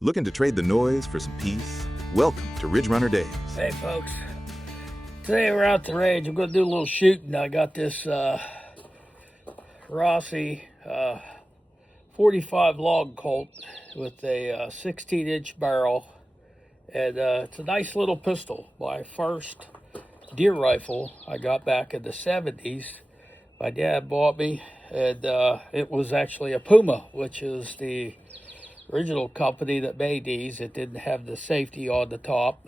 Looking to trade the noise for some peace? Welcome to Ridge Runner Days. Hey folks, today we're out the range. I'm going to do a little shooting. I got this Rossi 45 log Colt with a 16-inch barrel, and it's a nice little pistol. My first deer rifle I got back in the 70s. My dad bought me, and it was actually a Puma, which is the original company that made these. It didn't have the safety on the top,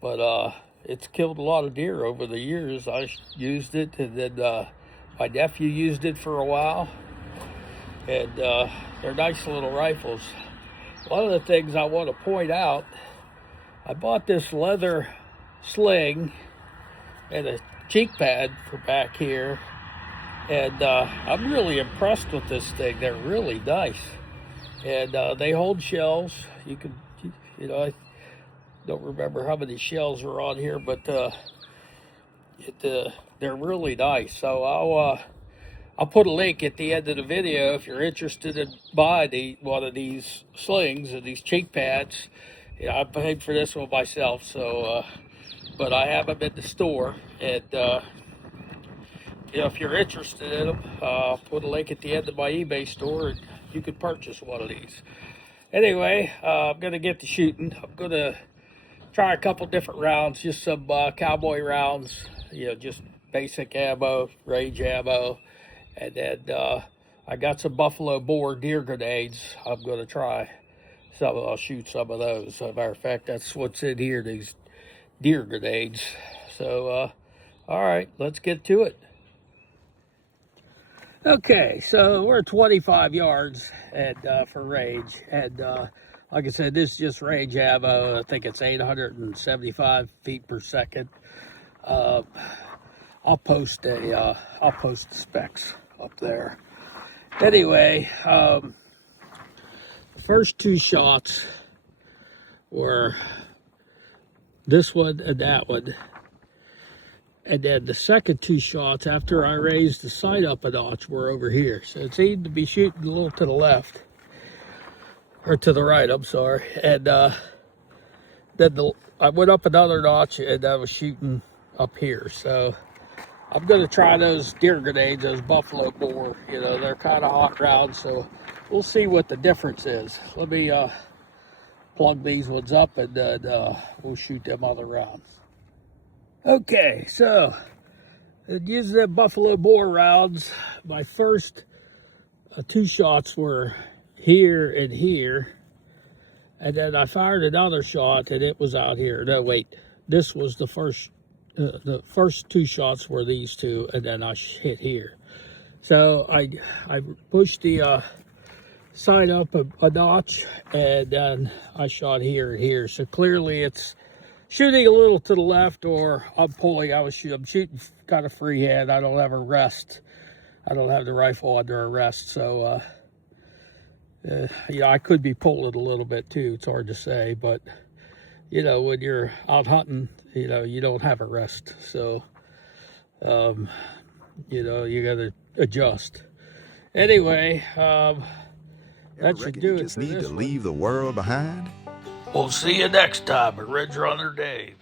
but it's killed a lot of deer over the years. I used it, and then my nephew used it for a while, and they're nice little rifles. One of the things I want to point out, I bought this leather sling and a cheek pad for back here, and I'm really impressed with this thing. They're really nice. And they hold shells. You can, I don't remember how many shells are on here, but they're really nice. So I'll put a link at the end of the video if you're interested in buying one of these slings and these cheek pads. I paid for this one myself, so but I have them in the store, and if you're interested in them, I'll put a link at the end of my eBay store, and you could purchase one of these. Anyway, I'm going to get to shooting. I'm going to try a couple different rounds, just some cowboy rounds, just basic ammo, range ammo. And then I got some buffalo boar deer grenades. I'm going to try some. I'll shoot some of those. As a matter of fact, that's what's in here, these deer grenades. So, all right, let's get to it. Okay, so we're 25 yards and for range, and like I said, this is just range ammo. I think it's 875 feet per second. I'll post the specs up there. Anyway, the first two shots were this one and that one. And then the second two shots, after I raised the sight up a notch, were over here. So it seemed to be shooting a little to the left, or to the right, I'm sorry. And then I went up another notch, and I was shooting up here. So I'm going to try those deer grenades, those buffalo boar. They're kind of hot rounds, so we'll see what the difference is. Let me plug these ones up, and then we'll shoot them other rounds. Okay, so using the buffalo boar rounds, my first two shots were here and here, and then I fired another shot and it was out here. No, wait, this was the first two shots were these two, and then I hit here. So I pushed the sight up a notch, and then I shot here and here. So clearly it's shooting a little to the left, or I'm pulling. I'm shooting kind of freehand. I don't have a rest. I don't have the rifle under a rest, so I could be pulling a little bit too. It's hard to say, but when you're out hunting, you don't have a rest, so you got to adjust. Anyway, that should do it. You just need to leave the world behind. We'll see you next time at Ridge Runner Dave.